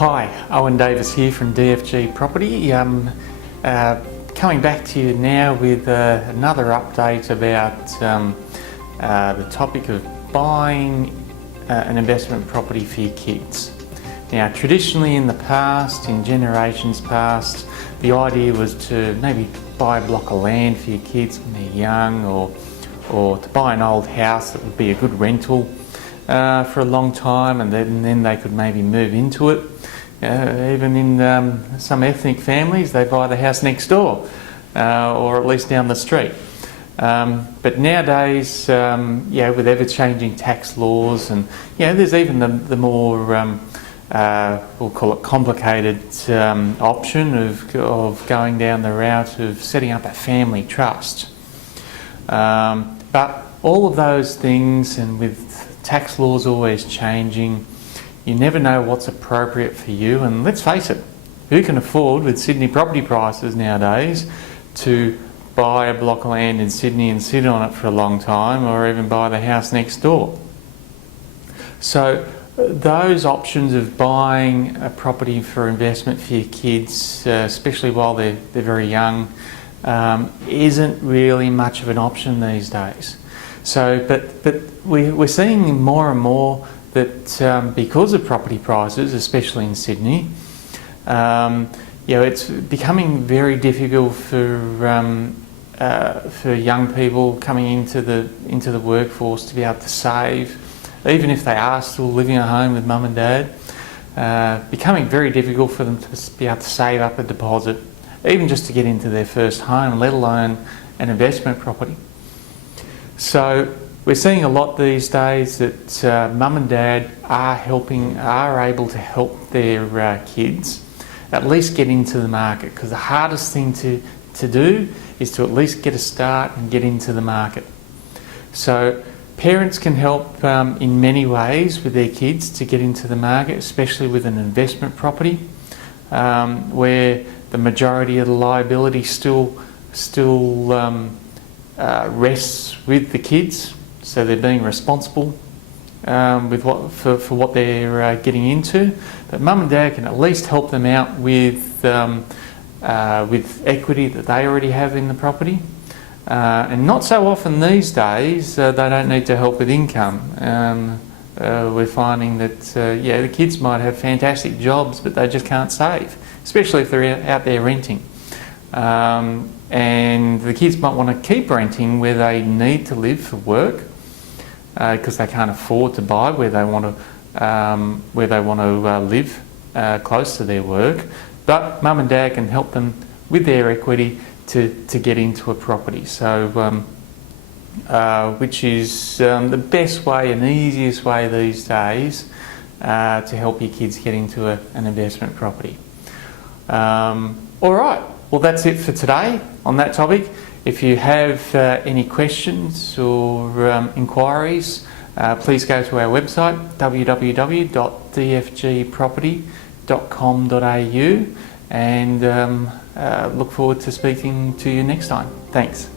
Hi, Owen Davis here from DFG Property. Coming back to you now with another update about the topic of buying an investment property for your kids. Now, traditionally in the past, in generations past, the idea was to maybe buy a block of land for your kids when they're young, or to buy an old house that would be a good rental for a long time, and then they could maybe move into it. Even in some ethnic families, they buy the house next door, or at least down the street. But nowadays, with ever-changing tax laws, and there's even the more we'll call it complicated option of going down the route of setting up a family trust. But all of those things, and with tax laws always changing, you never know what's appropriate for you. And let's face it, who can afford, with Sydney property prices nowadays, to buy a block of land in Sydney and sit on it for a long time, or even buy the house next door? So those options of buying a property for investment for your kids, especially while they're very young, isn't really much of an option these days. So, but we're seeing more and more that because of property prices, especially in Sydney, it's becoming very difficult for young people coming into the workforce to be able to save, even if they are still living at home with mum and dad. Becoming very difficult for them to be able to save up a deposit, even just to get into their first home, let alone an investment property. So we're seeing a lot these days that mum and dad are able to help their kids at least get into the market, because the hardest thing to do is to at least get a start and get into the market. So parents can help in many ways with their kids to get into the market, especially with an investment property, where the majority of the liability still rests with the kids. So they're being responsible for what they're getting into. But mum and dad can at least help them out with equity that they already have in the property. And not so often these days, they don't need to help with income. We're finding that the kids might have fantastic jobs, but they just can't save, especially if they're out there renting. And the kids might want to keep renting where they need to live for work, because they can't afford to buy where they want to live close to their work. But mum and dad can help them with their equity to get into a property. So, which is the best way and easiest way these days to help your kids get into an investment property. All right. Well, that's it for today on that topic. If you have any questions or inquiries, please go to our website, www.dfgproperty.com.au, and look forward to speaking to you next time. Thanks.